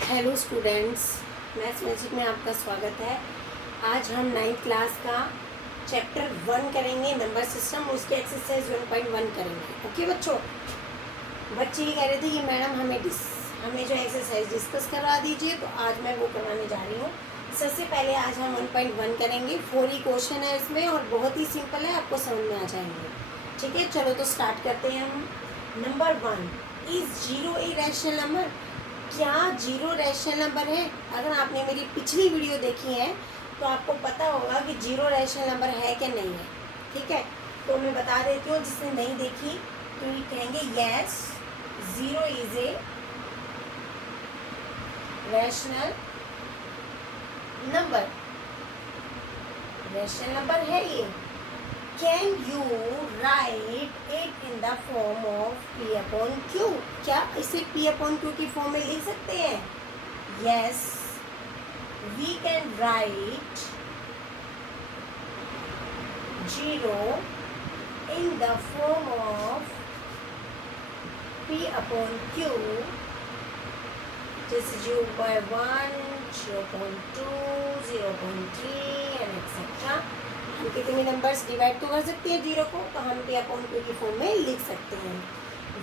Hello students, maths magic में आपका स्वागत है। आज हम 9th क्लास का चैप्टर 1 करेंगे, नंबर सिस्टम। उसके एक्सरसाइज 1.1 करेंगे। ओके बच्चों, बच्चे ये कह रहे थे कि मैडम हमें जो एक्सरसाइज डिस्कस करवा दीजिए, तो आज मैं वो करवाने जा रही हूँ। सबसे पहले आज हम 1.1 करेंगे। 4 ही क्वेश्चन है इसमें और बहुत ही सिंपल है, आपको समझ में आ जाएंगे। ठीक है, चलो तो स्टार्ट करते हैं हम। Number 1, is 0 A rational number? क्या 0 रैशनल नंबर है? अगर आपने मेरी पिछली वीडियो देखी है तो आपको पता होगा कि 0 रैशनल नंबर है कि नहीं है। ठीक है, तो मैं बता देती हूँ, जिसने नहीं देखी तो ये कहेंगे yes 0 is a rational number. Rational number है ये। Can you write it in the form of P upon Q? क्या इसे P अपॉन Q की फॉर्म में लिख सकते हैं? Yes, we can write 0 in the form of P upon Q, जैसे 0.1, 0.2, 0.3 एंड एक्सेट्रा। हम कितने नंबर्स डिवाइड तो कर सकते हैं 0 को, तो हम P अपॉन Q की फॉर्म में लिख सकते हैं।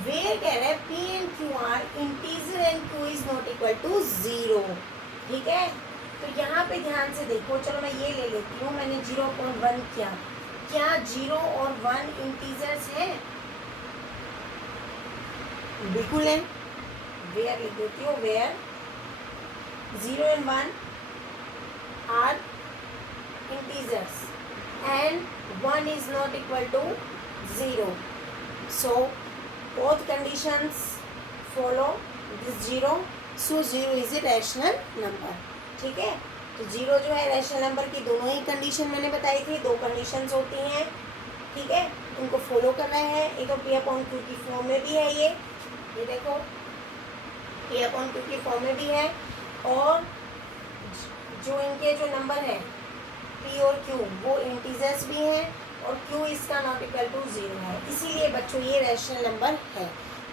वेयर कह रहे हैं P and Q are integer and Q is not equal to 0। ठीक है, तो यहाँ पे ध्यान से देखो। चलो मैं ये ले लेती हूँ, मैंने 0.1 किया। क्या 0 और 1 इंटीजर्स हैं? बिल्कुल है। वेयर लिख देती हूँ, where 0 and 1 are integers and 1 is not equal to 0. So both conditions follow this 0. So 0 is a rational number. ठीक है, तो 0 जो है रैशनल नंबर की दोनों ही कंडीशन मैंने बताई थी। 2 कंडीशंस होती हैं। ठीक है, उनको फॉलो कर रहे हैं। एक तो P अपॉन Q की फॉर्म में भी है, ये देखो P अपॉन Q की फॉर्म में भी है। और जो इनके जो नंबर है P और Q वो इंटीजर्स भी हैं और Q इसका नॉट इक्वल टू 0 है। इसीलिए बच्चों ये रैशनल नंबर है।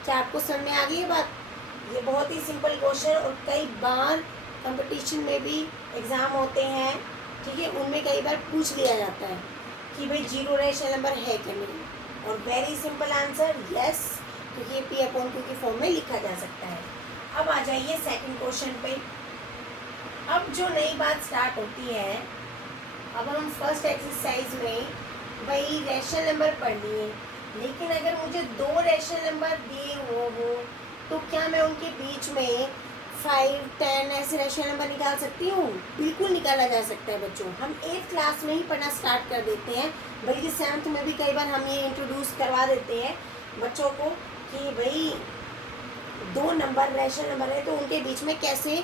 क्या आपको समझ में आ गई ये बात? ये बहुत ही सिंपल क्वेश्चन, और कई बार कंपटीशन में भी एग्ज़ाम होते हैं, ठीक है, उनमें कई बार पूछ लिया जाता है कि भाई 0 रैशनल नंबर है कि नहीं। और वेरी सिंपल आंसर यस, क्योंकि ये P अपॉन Q की फॉर्म में लिखा जा सकता है। अब आ जाइए सेकंड क्वेश्चन पे। अब जो नई बात स्टार्ट होती है, अब हम फर्स्ट एक्सरसाइज में वही रैशनल नंबर पढ़ लिए, लेकिन अगर मुझे 2 रैशनल नंबर दिए हो तो क्या मैं उनके बीच में 5, 10 ऐसे रैशनल नंबर निकाल सकती हूँ? बिल्कुल निकाला जा सकता है बच्चों। हम 8th क्लास में ही पढ़ना स्टार्ट कर देते हैं, बल्कि 7th में भी कई बार हम ये इंट्रोड्यूस करवा देते हैं बच्चों को कि भाई 2 नंबर रैशनल नंबर है तो उनके बीच में कैसे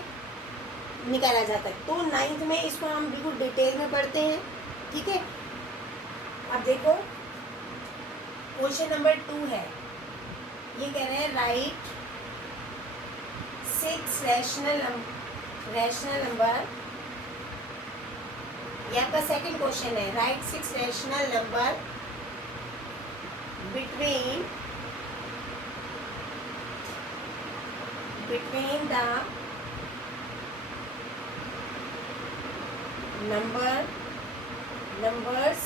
निकाला जाता है। तो 9th में इसको हम बिल्कुल डिटेल में पढ़ते हैं। ठीक है, अब देखो क्वेश्चन नंबर 2 है। ये कह रहे हैं राइट 6 रैशनल नंबर। ये आपका सेकंड क्वेश्चन है। Right 6 rational number between the numbers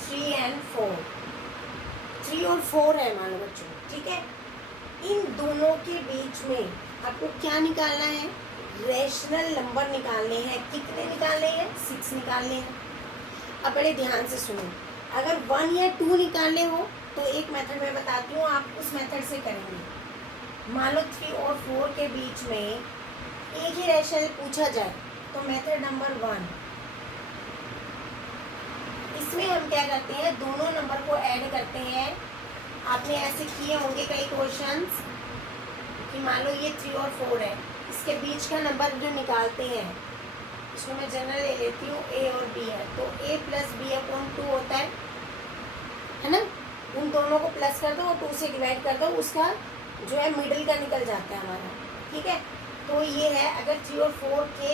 3 and 4। 3 और 4 है मान लो बच्चों। ठीक है, इन दोनों के बीच में आपको क्या निकालना है? रैशनल नंबर निकालने हैं। कितने निकालने हैं? 6 निकालने हैं। अब बड़े ध्यान से सुनो, अगर 1 या 2 निकालने हो तो एक मेथड मैं बताती हूँ, आप उस मेथड से करेंगे। मान लो 3 और 4 के बीच में एक ही रैशनल पूछा जाए तो मेथड नंबर 1, इसमें हम क्या करते हैं, दोनों नंबर को ऐड करते हैं। आपने ऐसे किए होंगे कई क्वेश्चंस कि मान लो ये 3 और 4 है, इसके बीच का नंबर जो निकालते हैं, इसको मैं जनरल ले लेती हूँ, A और B है, तो A प्लस B अपॉन 2 होता है ना। उन दोनों को प्लस कर दो और 2 से डिवाइड कर दो, उसका जो है मिडिल का निकल जाता है हमारा। ठीक है, तो ये है, अगर 3 और 4 के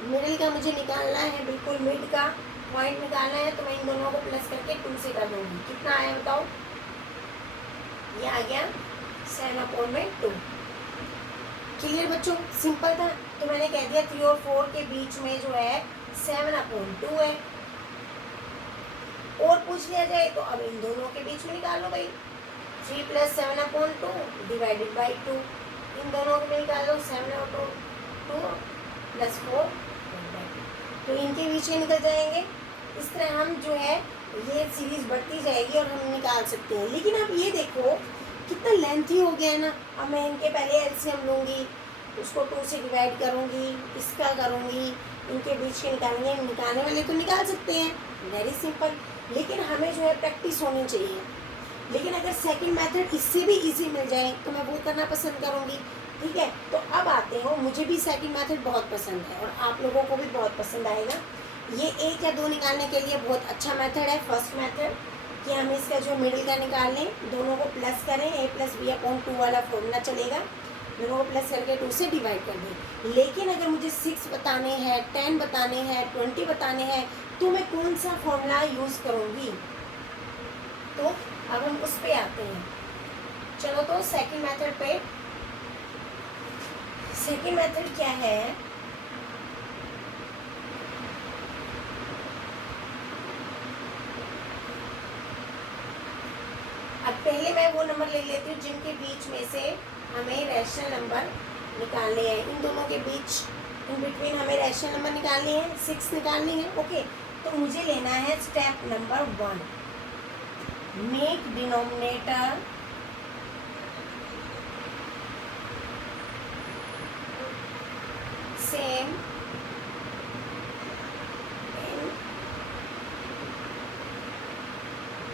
मिडिल का मुझे निकालना है, बिल्कुल मिड का पॉइंट निकालना है, तो मैं इन दोनों को प्लस करके 2 से कर दूँगी। कितना आया बताओ? ये आ गया 7/2। क्लियर बच्चों, सिंपल था। तो मैंने कह दिया 3 और 4 के बीच में जो है 7/2 है। और पूछ लिया जाए तो अब इन दोनों के बीच में निकाल लो भाई, 3 + 7/2 डिवाइडेड बाई 2, इन दोनों में निकाल लो 7/2 + 4, तो इनके बीच में निकल जाएंगे। इस तरह हम जो है ये सीरीज बढ़ती जाएगी और हम निकाल सकते हैं। लेकिन अब ये देखो कितना लेंथी हो गया है ना। अब मैं इनके पहले एलसीएम लूँगी, उसको 2 से डिवाइड करूँगी, इसका करूँगी, इनके बीच के निकालेंगे। निकालने वाले तो निकाल सकते हैं, वेरी सिंपल। लेकिन हमें जो है प्रैक्टिस होनी चाहिए। लेकिन अगर सेकंड मेथड इससे भी इजी मिल जाए तो मैं वो करना पसंद करूँगी। ठीक है, तो अब आते हो, मुझे भी सेकंड मेथड बहुत पसंद है और आप लोगों को भी बहुत पसंद आएगा। ये 1 या 2 निकालने के लिए बहुत अच्छा मेथड है फर्स्ट मेथड, कि हम इसका जो मिडिल का निकाल लें, दोनों को प्लस करें, a + b/2 वाला फॉर्मूला चलेगा, दोनों को प्लस करके 2 से डिवाइड कर दें। लेकिन अगर मुझे 6 बताने हैं, 10 बताने हैं, 20 बताने हैं, तो मैं कौन सा फॉर्मूला यूज़ करूँगी? तो अब हम उस पे आते हैं। चलो तो सेकंड मेथड पे, सेकंड मेथड क्या है? अब पहले मैं वो नंबर ले लेती हूँ जिनके बीच में से हमें रैशनल नंबर निकालने हैं। इन दोनों के बीच, इन बिटवीन हमें रैशनल नंबर निकालनी है, 6 निकालनी है। ओके, तो मुझे लेना है step number 1, make denominator same in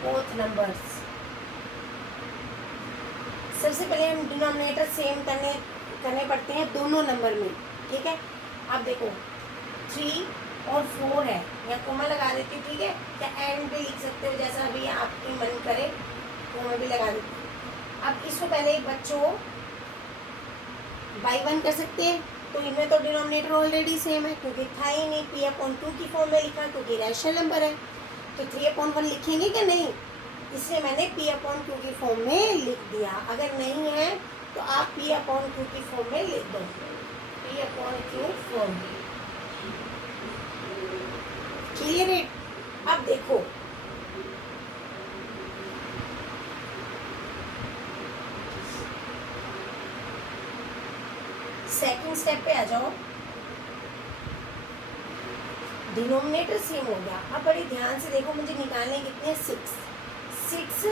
both numbers. सबसे पहले हम डिनोमिनेटर सेम करने पड़ते हैं दोनों नंबर में। ठीक है, अब देखो 3 और 4 है, या कोमा लगा देती हूँ। ठीक है, या एंड पे लिख सकते हो, जैसा भी आपकी मन करे कोमा भी लगा देती हूँ। अब इसको पहले बच्चों बाई 1 कर सकते हैं, तो इनमें तो डिनोमिनेटर ऑलरेडी सेम है क्योंकि था ही नहीं, p/2 की फॉर्म में लिखा क्योंकि रैशनल नंबर है। तो 3/1 लिखेंगे क्या? नहीं, इसलिए मैंने p/2 की फॉर्म में लिख दिया। अगर नहीं है तो आप p/2 की फॉर्म में लिख दो, p/2 फॉर्म। क्लियर है? अब देखो सेकंड स्टेप पे आ जाओ। डिनोमिनेटर सेम हो गया। अब बड़े ध्यान से देखो, मुझे निकालने कितने 6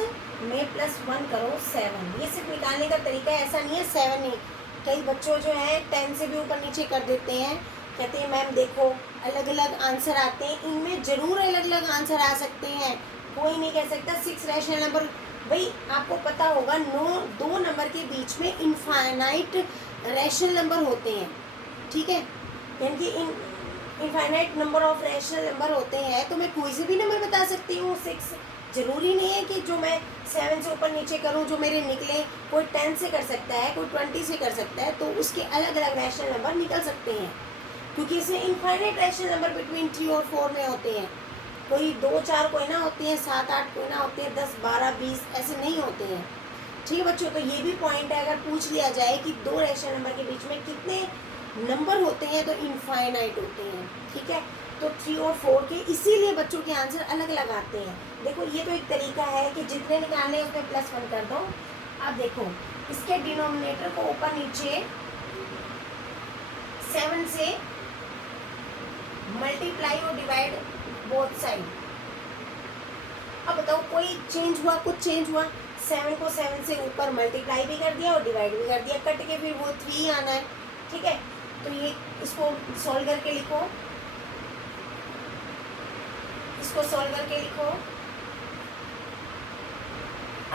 में +1 करो 7। ये सिर्फ निकालने का तरीका है, ऐसा नहीं है 7 नहीं। कई बच्चों जो है 10 से भी ऊपर नीचे कर देते हैं, कहते हैं मैम देखो अलग अलग आंसर आते हैं। इनमें ज़रूर अलग अलग आंसर आ सकते हैं, कोई नहीं कह सकता 6 रैशनल नंबर। भाई आपको पता होगा 2 नंबर के बीच में इनफाइनाइट रैशनल नंबर होते हैं। ठीक है, यानी कि infinite number of rational number होते हैं, तो मैं कोई से भी नंबर बता सकती हूँ 6। ज़रूरी नहीं है कि जो मैं 7 से ऊपर नीचे करूँ जो मेरे निकले, कोई 10 से कर सकता है, कोई 20 से कर सकता है, तो उसके अलग अलग रैशनल नंबर निकल सकते हैं क्योंकि इसमें इनफाइनाइट रैशनल नंबर बिटवीन 3 और 4 में होते हैं। कोई 2-4 कोई ना होती हैं, 7-8 कोई ना होते हैं, 10-12-20 ऐसे नहीं होते हैं। ठीक है बच्चों, तो ये भी पॉइंट है, अगर पूछ लिया जाए कि 2 रैशनल नंबर के बीच में कितने नंबर होते हैं तो इनफाइनाइट होते हैं। ठीक है, तो 3 और 4 के इसीलिए बच्चों के आंसर अलग अलग आते हैं। देखो ये तो एक तरीका है कि जितने निकालने हैं उसमें +1 कर दो। अब देखो इसके डिनोमिनेटर को ऊपर नीचे 7 से मल्टीप्लाई और डिवाइड बोथ साइड। अब बताओ कोई चेंज हुआ, कुछ चेंज हुआ? 7 को 7 से ऊपर मल्टीप्लाई भी कर दिया और डिवाइड भी कर दिया, कट के फिर वो 3 आना है। ठीक है, तो ये इसको सॉल्व करके लिखो, इसको सॉल्व करके लिखो।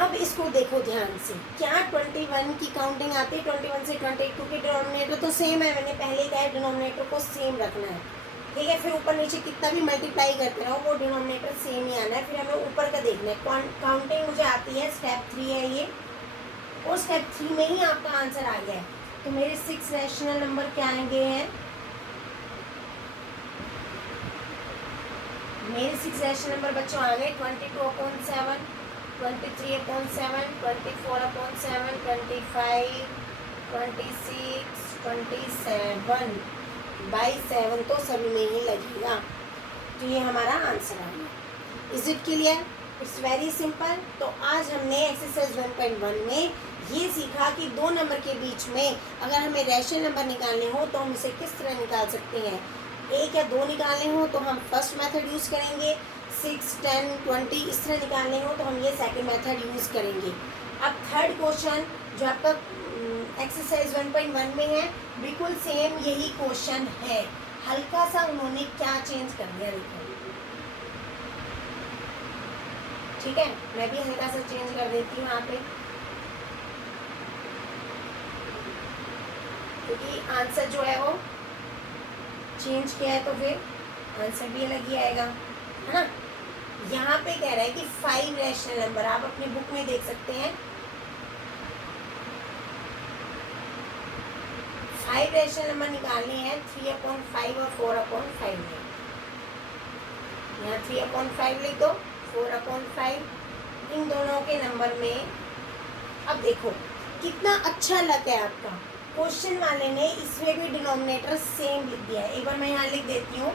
अब इसको देखो ध्यान से, क्या 21 की काउंटिंग आती है? 21 से 22 क्योंकि डिनोमिनेटर तो सेम है, मैंने पहले ही कहा है डिनोमिनेटर को सेम रखना है। ठीक है, फिर ऊपर नीचे कितना भी मल्टीप्लाई करते रहो वो डिनोमिनेटर सेम ही आना है। फिर हमें ऊपर का देखना है, काउंटिंग मुझे आती है, स्टेप 3 है ये, और स्टेप 3 में ही आपका आंसर आ गया है। तो मेरे 6 रैशनल नंबर क्या आएंगे हैं? मेरे 6 रैशनल नंबर बच्चों आ गए 22/7, 23/7, 24/7, 25, 26, 27/7 तो सभी में ही लगेगा। तो ये हमारा आंसर आ गया। Is it clear? It's very simple. तो आज हमने एक्सरसाइज 1.1 में ये सीखा कि दो नंबर के बीच में अगर हमें रैशनल नंबर निकालने हो तो हम इसे किस तरह निकाल सकते हैं। एक या दो निकालने हो तो हम फर्स्ट मेथड यूज़ करेंगे, 6, 10, 20 इस तरह निकालने हो तो हम ये सेकंड मेथड यूज़ करेंगे। अब थर्ड क्वेश्चन जो आपका एक्सरसाइज 1.1 में है, बिल्कुल सेम यही क्वेश्चन है, हल्का सा उन्होंने क्या चेंज कर दिया देखो। ठीक है, मैं भी हल्का सा चेंज कर देती हूँ यहाँ पे, क्योंकि आंसर जो है वो चेंज किया है तो फिर आंसर भी अलग ही आएगा, है ना। यहाँ पे कह रहा है कि 5 रैशनल नंबर, आप अपनी बुक में देख सकते हैं 5 रैशनल नंबर निकालने हैं 3/5 और 4/5 में। यहाँ 3/5 लिख दो, 4/5 इन दोनों के नंबर में। अब देखो कितना अच्छा लग है आपका, क्वेश्चन वाले ने इसमें भी डिनोमिनेटर सेम लिख दिया है। एक बार मैं यहाँ लिख देती हूँ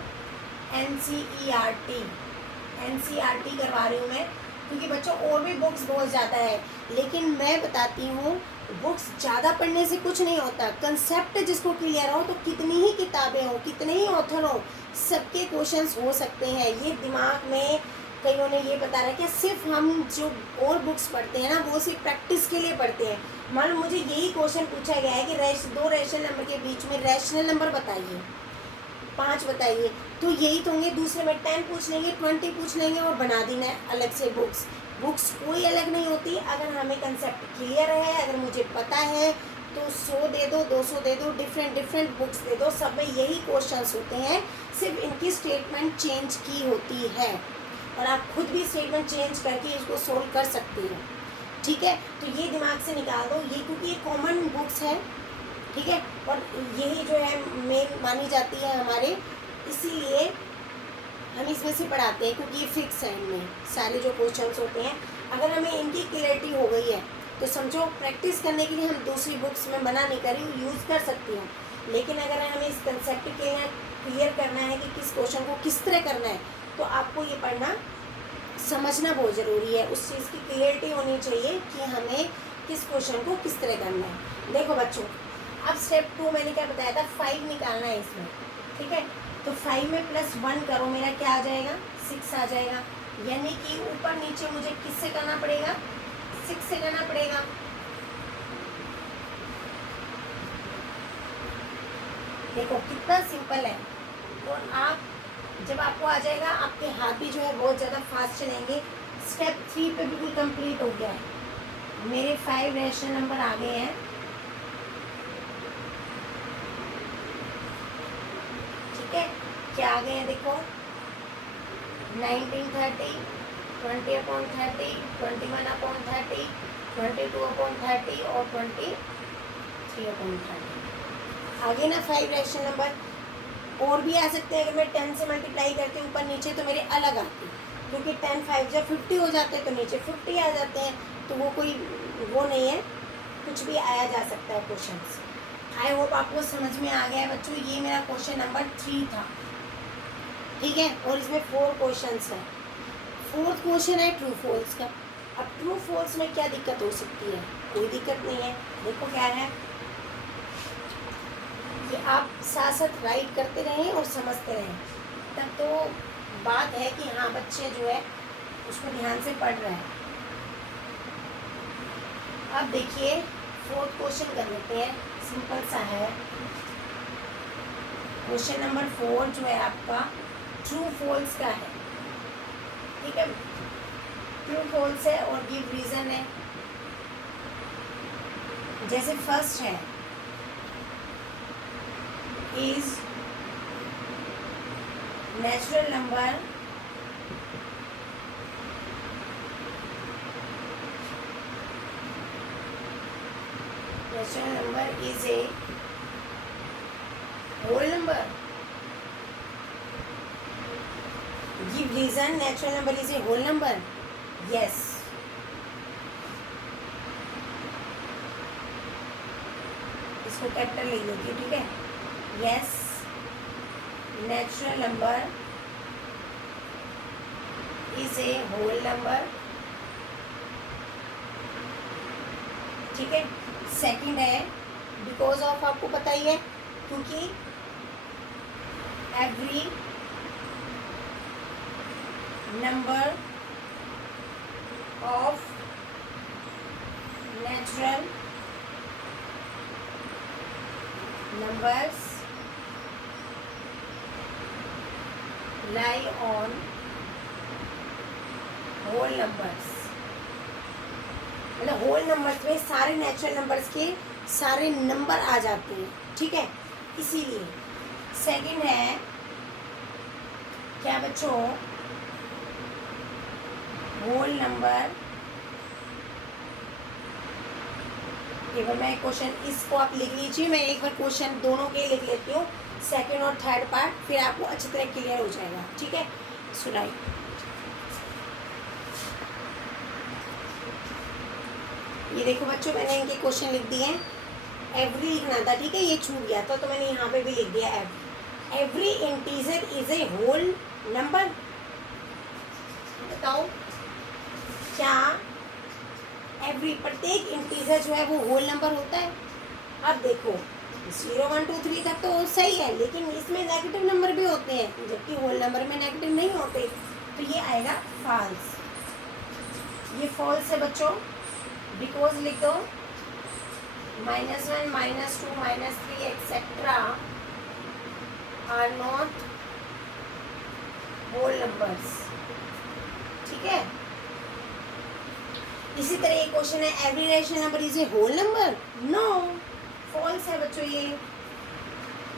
NCERT करवा रही हूँ मैं, क्योंकि बच्चों और भी बुक्स बहुत ज़्यादा है, लेकिन मैं बताती हूँ बुक्स ज़्यादा पढ़ने से कुछ नहीं होता। कंसेप्ट जिसको क्लियर हो तो कितनी ही किताबें हो, कितने ही ऑथर हो, सबके क्वेश्चंस हो सकते हैं। ये दिमाग में कईयों ने ये बता रहा कि सिर्फ हम जो और बुक्स पढ़ते हैं ना वो सिर्फ प्रैक्टिस के लिए पढ़ते हैं। मान लो मुझे यही क्वेश्चन पूछा गया है कि दो रैशनल नंबर के बीच में रैशनल नंबर बताइए, 5 बताइए, तो यही तो होंगे। दूसरे में 10 पूछ लेंगे, 20 पूछ लेंगे और बना देना है अलग से बुक्स कोई अलग नहीं होती। अगर हमें कंसेप्ट क्लियर है, अगर मुझे पता है तो 100 दे दो, 200 दे दो, डिफरेंट बुक्स दे दो, सब में यही क्वेश्चंस होते हैं, सिर्फ इनकी स्टेटमेंट चेंज की होती है और आप खुद भी स्टेटमेंट चेंज करके इसको सोल्व कर सकते हो। ठीक है, तो ये दिमाग से निकाल दो, ये क्योंकि ये कॉमन बुक्स है, ठीक है, और यही जो है मेन मानी जाती है हमारे, इसीलिए हम इसमें से पढ़ाते हैं, क्योंकि ये फिक्स है इनमें सारे जो क्वेश्चंस होते हैं। अगर हमें इनकी क्लियरिटी हो गई है तो समझो प्रैक्टिस करने के लिए हम दूसरी बुक्स में मना नहीं करी, यूज़ कर सकती हूँ, लेकिन अगर हमें इस कंसेप्ट के लिए क्लियर करना है कि किस क्वेश्चन को किस तरह करना है, तो आपको ये पढ़ना समझना बहुत ज़रूरी है। उस चीज़ की क्लियरिटी होनी चाहिए कि हमें किस क्वेश्चन को किस तरह करना है। देखो बच्चों, अब स्टेप 2 मैंने क्या बताया था, 5 निकालना है इसमें, ठीक है। तो 5 में +1 करो, मेरा क्या आ जाएगा, 6 आ जाएगा। यानी कि ऊपर नीचे मुझे किससे करना पड़ेगा, 6 से करना पड़ेगा। देखो कितना सिंपल है। और आप जब आपको आ जाएगा, आपके हाथ भी जो है बहुत ज़्यादा फास्ट चलेंगे। स्टेप 3 पे बिल्कुल कंप्लीट हो गया है, मेरे 5 रैशनल नंबर आ गए हैं। ठीक है, क्या आ गए हैं देखो, 19/30, 20/30, 21/30, 22/30 और 23/30 आगे ना 5 रैशनल नंबर। और भी आ सकते हैं, अगर मैं 10 से मल्टीप्लाई करती हूँ ऊपर नीचे तो मेरे अलग आते हैं, क्योंकि 10 5 जब 50 हो जाते हैं तो नीचे 50 आ जाते हैं, तो वो कोई वो नहीं है, कुछ भी आया जा सकता है क्वेश्चंस। आई होप आपको समझ में आ गया है बच्चों। ये मेरा क्वेश्चन नंबर 3 था, ठीक है, और इसमें 4 क्वेश्चंस हैं। 4th क्वेश्चन है ट्रू फॉल्स का। अब ट्रू फॉल्स में क्या दिक्कत हो सकती है, कोई दिक्कत नहीं है। देखो क्या है कि आप साथ साथ राइट करते रहें और समझते रहें, तब तो बात है कि हाँ बच्चे जो है उसको ध्यान से पढ़ रहे हैं। अब देखिए 4th क्वेश्चन कर लेते हैं, सिंपल सा है। क्वेश्चन नंबर 4 जो है आपका ट्रू फॉल्स का है, ठीक है। ट्रू फॉल्स है और गिव रीजन है। जैसे फर्स्ट है, is natural number is a whole number. Give reason, natural number is a whole number. Yes. इसको कैपिटल लिख देती हूँ, ठीक है। Yes, natural number is a whole number, ठीक है। सेकंड है बिकॉज ऑफ, आपको पता ही है, क्योंकि every number of natural numbers lie on whole numbers, मतलब होल नंबर्स में सारे नेचुरल नंबर्स के सारे नंबर आ जाते हैं, ठीक है। इसीलिए सेकंड है क्या बच्चों, होल नंबर, केवल मैं क्वेश्चन इसको आप लिख लीजिए, मैं एक बार क्वेश्चन दोनों के लिख लेती हूँ, सेकंड और थर्ड पार्ट, फिर आपको अच्छी तरह क्लियर हो जाएगा, ठीक है। सुनाइए। ये देखो बच्चों, मैंने इनके क्वेश्चन लिख दिए हैं। एवरी लिखना था, ठीक है, ये छूट गया था तो मैंने यहाँ पे भी लिख दिया every. Every integer is a whole number. बताओ क्या एवरी, प्रत्येक इंटीजर जो है वो होल नंबर होता है? अब देखो 0 1 2 3 तक तो सही है, लेकिन इसमें नेगेटिव नंबर भी होते हैं, जबकि होल नंबर में नेगेटिव नहीं होते, तो ये आएगा फॉल्स। ये फॉल्स है बच्चों, बिकॉज लिख दो -1 -2 -3 etcetera are not whole numbers, ठीक है। इसी तरह एक क्वेश्चन है, every rational number is a whole number. No, false है बच्चों। ये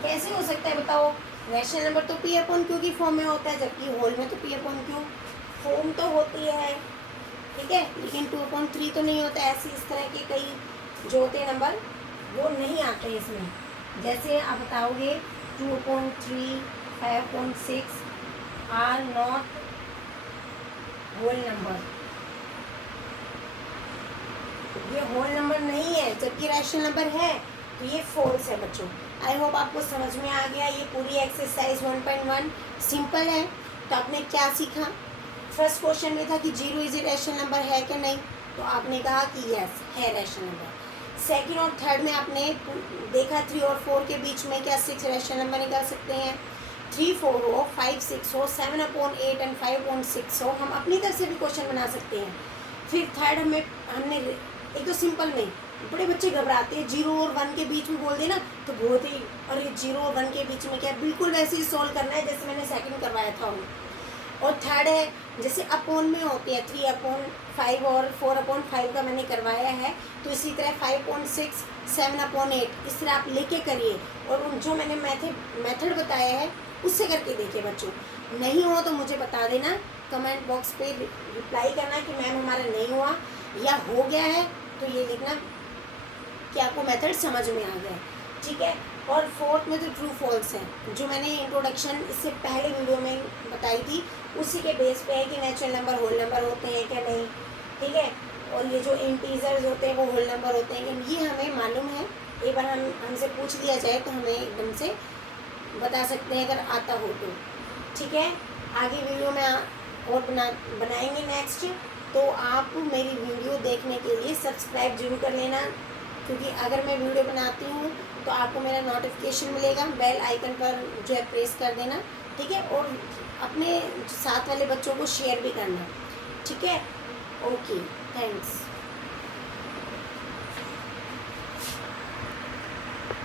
कैसे हो सकता है बताओ? रैशनल नंबर तो पी अपॉन क्यू की फॉर्म में होता है, जबकि होल में तो पी अपॉन क्यू फॉर्म तो होती है, ठीक है, लेकिन 2/3 तो नहीं होता। ऐसे इस तरह के कई जो होते हैं नंबर वो नहीं आते इसमें। जैसे आप बताओगे 2/3 5/6 आर नॉट होल नंबर, ये होल नंबर नहीं है, जबकि रैशनल नंबर है, तो ये फॉल्स है बच्चों। आई होप आपको समझ में आ गया। ये पूरी एक्सरसाइज 1.1 सिंपल है। तो आपने क्या सीखा? फर्स्ट क्वेश्चन में था कि 0 इज ए रैशनल नंबर है कि नहीं, तो आपने कहा कि यस है रैशनल नंबर। सेकंड और थर्ड में आपने देखा 3 और 4 के बीच में क्या 6 रैशनल नंबर निकाल सकते हैं। 3 4 हो, 5 6 हो, 7/8 एंड 5/6 हो, हम अपनी तरफ से भी क्वेश्चन बना सकते हैं। फिर थर्ड हमने एक तो सिंपल में बड़े बच्चे घबराते हैं, 0 और 1 के बीच में बोल देना तो बहुत ही, और ये 0 और 1 के बीच में क्या, बिल्कुल वैसे ही सॉल्व करना है जैसे मैंने सेकंड करवाया था। और थर्ड है जैसे अपॉन में होती है 3/5 और 4/5 का मैंने करवाया है, तो इसी तरह 5/6 7/8 इस तरह आप लेके करिए। और उन जो मैंने मेथड बताया है उससे करके देखिए बच्चों। नहीं हो तो मुझे बता देना, कमेंट बॉक्स पे रिप्लाई करना कि मैम हमारा नहीं हुआ या हो गया है, तो ये लिखना कि आपको मेथड समझ में आ गया, ठीक है। और फोर्थ में तो ट्रू फॉल्स है, जो मैंने इंट्रोडक्शन इससे पहले वीडियो में बताई थी, उसी के बेस पे है कि नेचुरल नंबर होल नंबर होते हैं क्या नहीं, ठीक है। और ये जो इंटीजर्स होते हैं वो होल नंबर होते हैं, ये हमें मालूम है। एक बार हमसे पूछ लिया जाए तो हमें एकदम से बता सकते हैं अगर आता हो तो, ठीक है। आगे वीडियो में और बनाएंगे नेक्स्ट, तो आप मेरी वीडियो देखने के लिए सब्सक्राइब जरूर कर लेना, क्योंकि अगर मैं वीडियो बनाती हूँ तो आपको मेरा नोटिफिकेशन मिलेगा। बेल आइकन पर जो है प्रेस कर देना, ठीक है। और अपने साथ वाले बच्चों को शेयर भी करना, ठीक है। Okay, thanks.